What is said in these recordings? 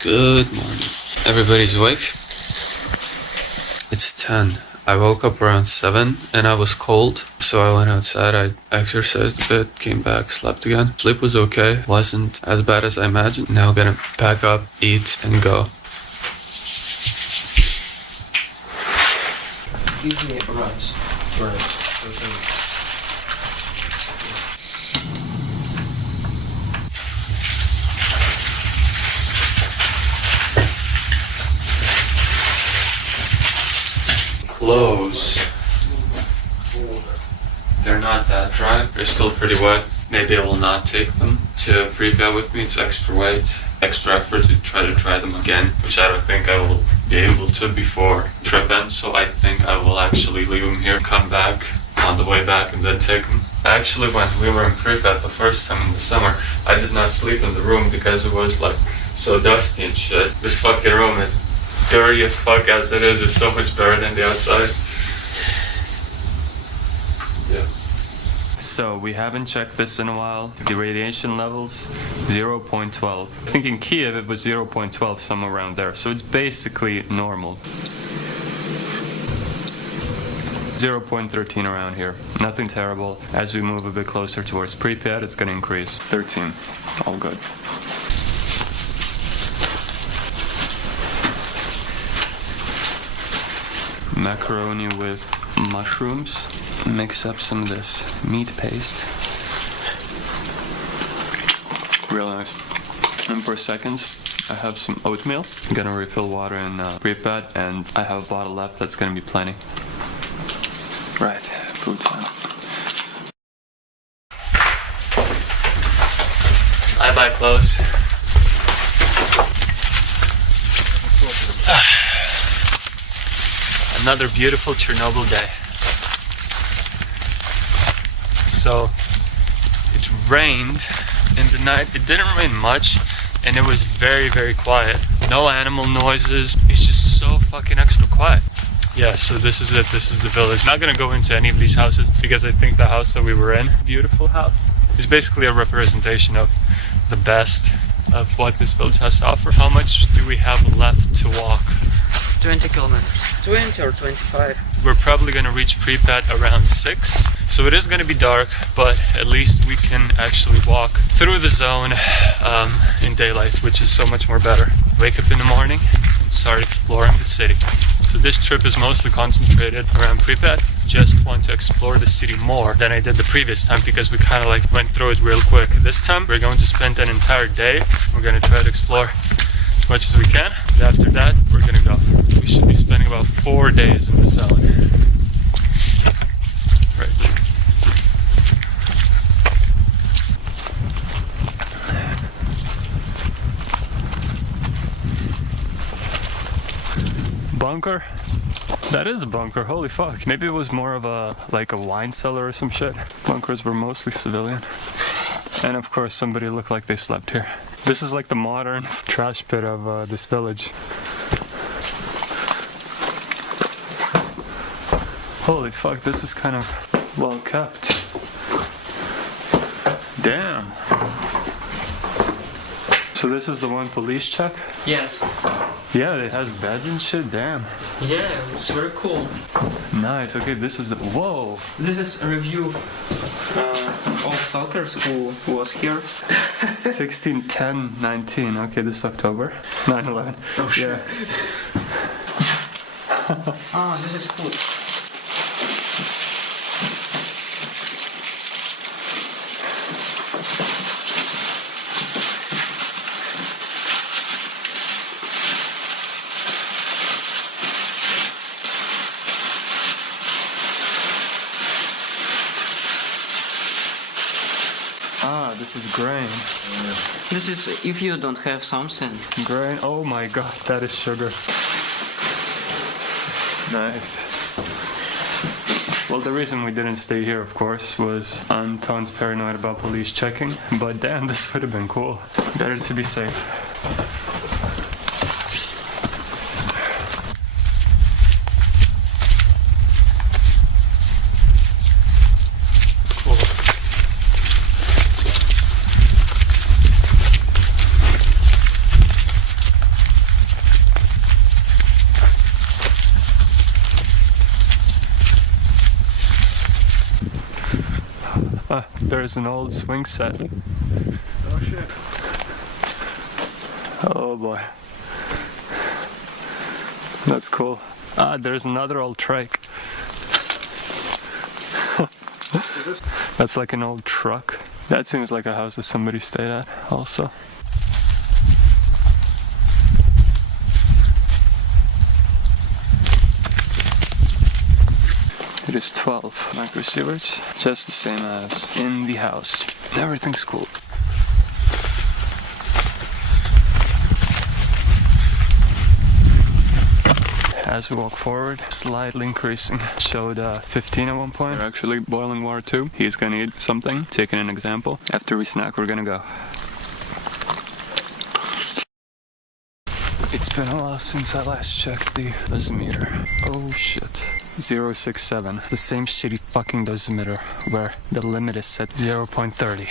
Good morning. Everybody's awake? It's 10. I woke up around 7 and I was cold, so I went outside, I exercised a bit, came back, slept again. Sleep was okay, wasn't as bad as I imagined. Now gonna pack up, eat, and go. Give me rice. Clothes. They're not that dry. They're still pretty wet. Maybe I will not take them to Pripyat with me. It's extra weight, extra effort to try to dry them again, which I don't think I will be able to before trip ends. So I think I will actually leave them here, come back on the way back, and then take them. Actually, when we were in Pripyat the first time in the summer, I did not sleep in the room because it was like so dusty and shit. This fucking room is dirty as fuck as it is. It's so much better than the outside. Yeah. So we haven't checked this in a while. The radiation levels 0.12. I think in Kiev it was 0.12, somewhere around there. So it's basically normal. 0.13 around here. Nothing terrible. As we move a bit closer towards Pripyat, it's going to increase. 13. All good. Macaroni with mushrooms. Mix up some of this meat paste. Real nice. And for seconds, I have some oatmeal. I'm gonna refill water in Pripyat, and I have a bottle left that's gonna be plenty. Right, food time. I buy clothes. Another beautiful Chernobyl day. So it rained in the night. It didn't rain much, and it was very, very quiet. No animal noises. It's just so fucking extra quiet. Yeah, so this is it. This is the village. Not gonna go into any of these houses because I think the house that we were in, beautiful house, is basically a representation of the best of what this village has to offer. How much do we have left to walk? 20 kilometers. 20 or 25. We're probably going to reach Pripyat around 6. So it is going to be dark, but at least we can actually walk through the zone in daylight, which is so much more better. Wake up in the morning and start exploring the city. So this trip is mostly concentrated around Pripyat. Just want to explore the city more than I did the previous time because we kind of like went through it real quick. This time we're going to spend an entire day. We're going to try to explore as much as we can. And after that, we're going to go. We should be spending about 4 days in the zone. Right. Bunker? That is a bunker, holy fuck. Maybe it was more of a, like a wine cellar or some shit. Bunkers were mostly civilian. And of course somebody looked like they slept here. This is like the modern trash pit of this village. Holy fuck, this is kind of well kept. Damn. So this is the one police check? Yes. Yeah, it has beds and shit, damn. Yeah, it's very cool. Nice, okay, this is the, whoa. This is a review of stalkers who was here. 16/10/19, okay, this is October. 9/11. Oh shit. Yeah. Ah, this is cool. Ah, this is grain. This is if you don't have something. Grain, oh my god, that is sugar. Nice. Well, the reason we didn't stay here, of course, was Anton's paranoid about police checking. But damn, this would have been cool. Better to be safe. There's an old swing set. Oh shit. Oh boy. That's cool. There's another old trike. Is this? That's like an old truck. That seems like a house that somebody stayed at also. It is 12 microsieverts, just the same as in the house. Everything's cool. As we walk forward, slightly increasing. Showed 15 at one point. We're actually boiling water too. He's gonna eat something, taking an example. After we snack, we're gonna go. It's been a while since I last checked the dosimeter. Oh shit. 0.67. The same shitty fucking dosimeter where the limit is set 0.30.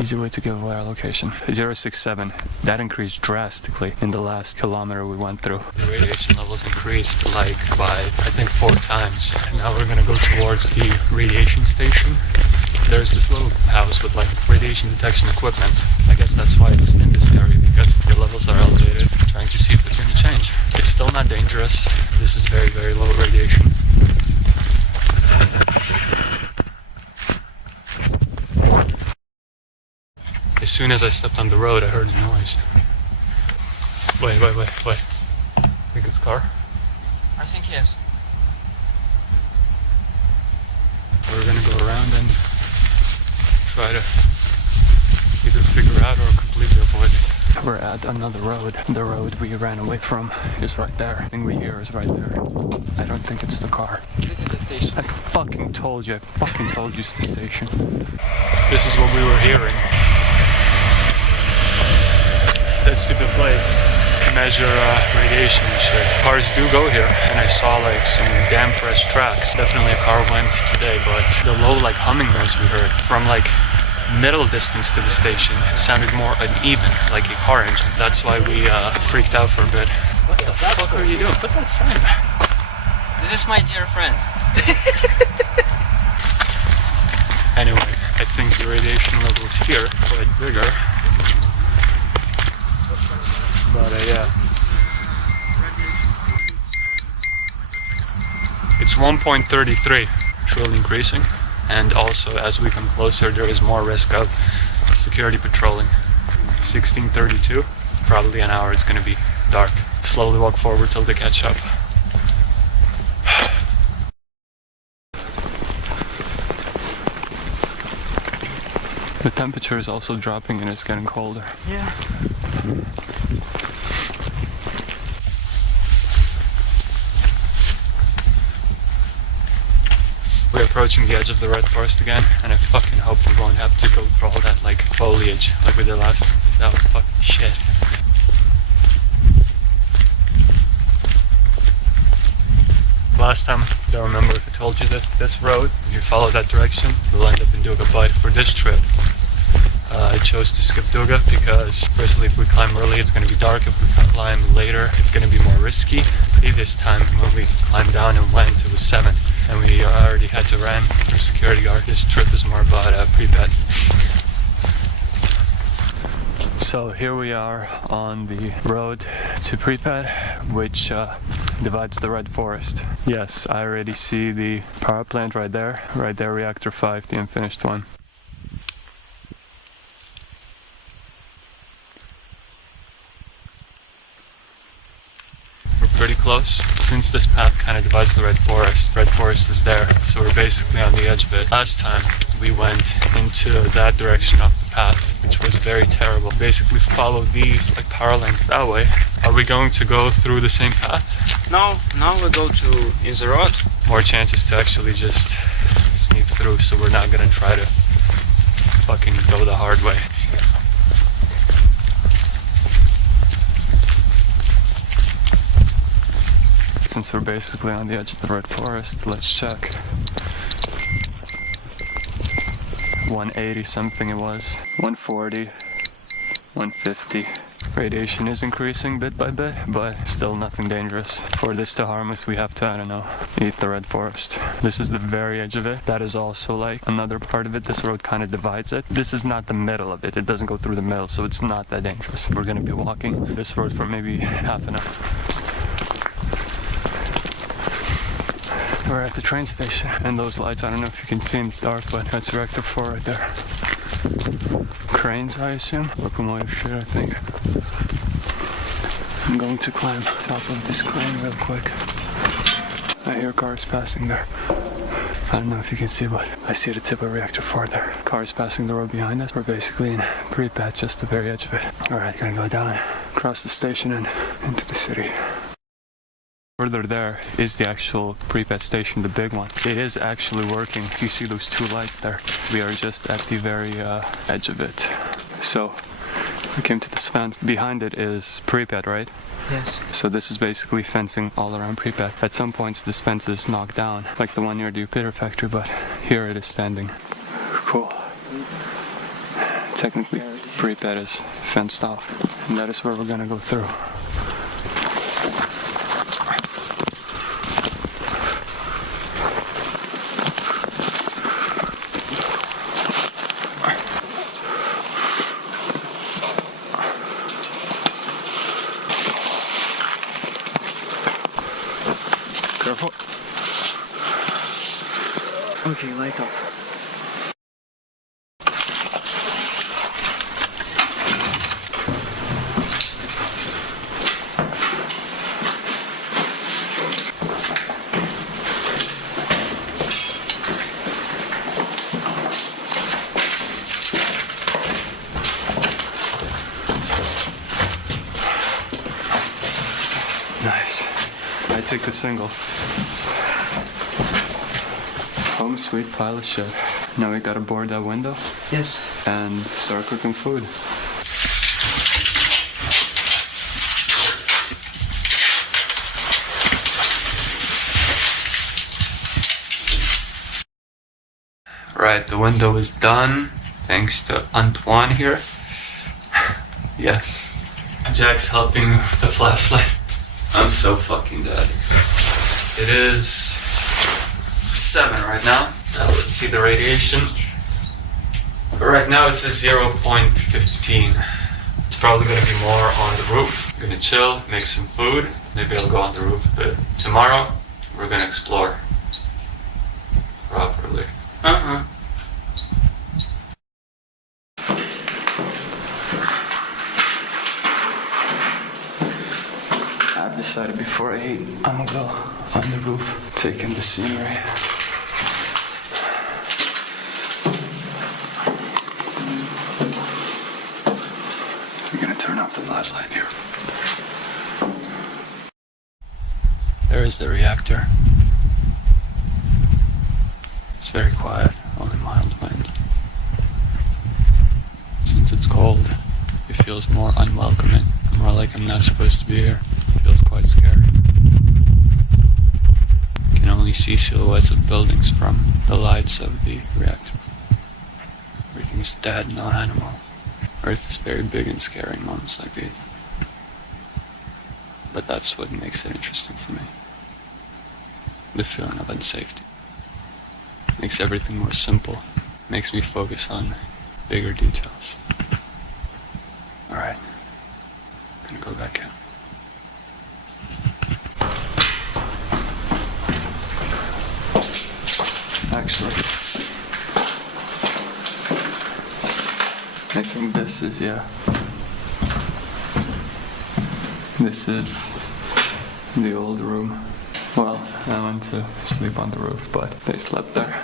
Easy way to give away our location. 0.67. That increased drastically in the last kilometer we went through. The radiation levels increased like by I think 4 times. Now we're gonna go towards the radiation station. There's this little house with like radiation detection equipment. I guess that's why it's in this area, because the levels are elevated. Trying to see if they're gonna change. It's still not dangerous. This is very, very low radiation. As soon as I stepped on the road, I heard a noise. Wait. Think it's a car? I think yes. We're gonna go around and try to either figure out or completely avoid it. We're at another road. The road we ran away from is right there. The thing we hear is right there. I don't think it's the car. This is the station. I fucking told you it's the station. This is what we were hearing. That stupid place. Measure radiation and shit. Cars do go here, and I saw like some damn fresh tracks. Definitely a car went today, but the low like humming noise we heard from like middle distance to the station sounded more uneven, like a car engine. That's why we freaked out for a bit. What the fuck are you doing? Put that sign back. This is my dear friend. Anyway, I think the radiation levels here are quite bigger. But yeah. It's 1.33, surely increasing. And also, as we come closer, there is more risk of security patrolling. 16:32, probably an hour it's gonna be dark. Slowly walk forward till they catch up. The temperature is also dropping and it's getting colder. Yeah. We're approaching the edge of the red forest again, and I fucking hope we won't have to go through all that like foliage like we did last time. That was fucking shit. Last time, I don't remember if I told you this road, if you follow that direction, you'll end up in Duga, but for this trip, I chose to skip Duga because firstly, if we climb early, it's going to be dark. If we climb later, it's going to be more risky. Previous time when we climbed down and went, it was 7, and we already had to run through security guard. This trip is more about Pripyat. So here we are on the road to Pripyat, which divides the red forest. Yes, I already see the power plant right there, reactor 5, the unfinished one. Pretty close. Since this path kind of divides the red forest is there, so we're basically on the edge of it. Last time we went into that direction off the path, which was very terrible. Basically followed these like power lines that way. Are we going to go through the same path? No, now we go to in the road. More chances to actually just sneak through, so we're not gonna try to fucking go the hard way. Since we're basically on the edge of the red forest, let's check. 180 something it was. 140, 150. Radiation is increasing bit by bit, but still nothing dangerous. For this to harm us, we have to, I don't know, eat the red forest. This is the very edge of it. That is also like another part of it. This road kind of divides it. This is not the middle of it. It doesn't go through the middle, so it's not that dangerous. We're gonna be walking this road for maybe half an hour. We're at the train station, and those lights, I don't know if you can see in the dark, but that's reactor 4 right there. Cranes, I assume. Locomotive shit, I think. I'm going to climb top of this crane real quick. I hear cars passing there. I don't know if you can see, but I see the tip of reactor 4 there. Cars passing the road behind us. We're basically in Pripyat, just the very edge of it. Alright, gonna go down, across the station and into the city. Further there is the actual Pripyat station, the big one. It is actually working. You see those 2 lights there. We are just at the very edge of it. So, we came to this fence. Behind it is Pripyat, right? Yes. So this is basically fencing all around Pripyat. At some points this fence is knocked down, like the one near the Jupiter factory, but here it is standing. Cool. Technically, Pripyat is fenced off, and that is where we're gonna go through. Careful. Okay, light off. Nice. I take the single. Home sweet pile of shit. Now we gotta board that window. Yes. And start cooking food. Right, the window is done. Thanks to Antoine here. Yes. Jack's helping with the flashlight. I'm so fucking dead. It is 7 right now. Now let's see the radiation. Right now it says 0.15. It's probably gonna be more on the roof. I'm gonna chill, make some food. Maybe I'll go on the roof, but tomorrow we're gonna explore properly. I've decided before I eat, I'm gonna go on the roof, take in the scenery. We're gonna turn off the flashlight here. There is the reactor. It's very quiet, only mild wind. Since it's cold, it feels more unwelcoming, more like I'm not supposed to be here. It feels quite scary. You can only see silhouettes of buildings from the lights of the reactor. Everything is dead, no animals. Earth is very big and scary in moments like these. But that's what makes it interesting for me. The feeling of unsafety. Makes everything more simple. Makes me focus on bigger details. Alright. Gonna go back in. Actually, I think this is, yeah. This is the old room. Well, I went to sleep on the roof, but they slept there.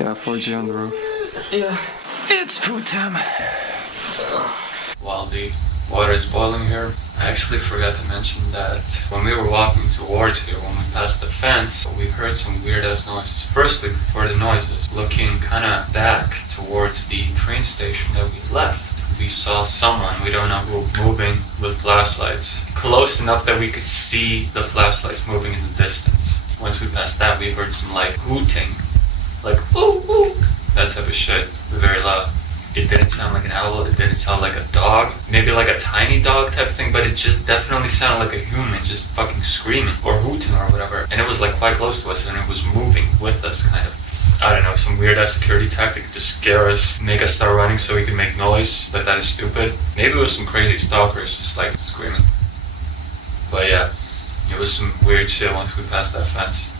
Yeah, 4G on the roof. Yeah. It's food time. While the water is boiling here, I actually forgot to mention that when we were walking towards here, when we passed the fence, we heard some weird ass noises. Firstly, before the noises, looking kinda back towards the train station that we left, we saw someone, we don't know who, moving with flashlights. Close enough that we could see the flashlights moving in the distance. Once we passed that, we heard some like hooting. Like, ooh, ooh. That type of shit. Very loud. It didn't sound like an owl, it didn't sound like a dog. Maybe like a tiny dog type of thing, but it just definitely sounded like a human just fucking screaming or hooting or whatever. And it was like quite close to us and it was moving with us kind of. I don't know, some weird ass security tactic to scare us, make us start running so we can make noise, but that is stupid. Maybe it was some crazy stalkers just like screaming. But yeah, it was some weird shit once we passed that fence.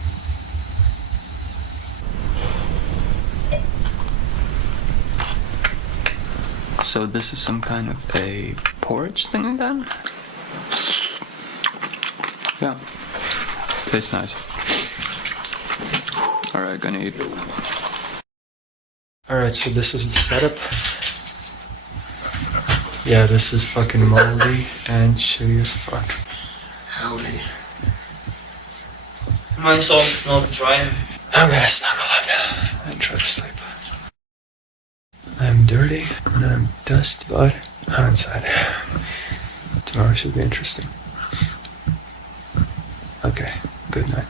So this is some kind of a porridge thing then? Yeah, tastes nice. Alright, gonna eat. Alright, so this is the setup. Yeah, this is fucking moldy and shitty as fuck. Howdy. My socks not dry. I'm gonna snuggle up now and try to sleep. I'm dirty and I'm dusty, but I'm inside. Tomorrow should be interesting. Okay, good night.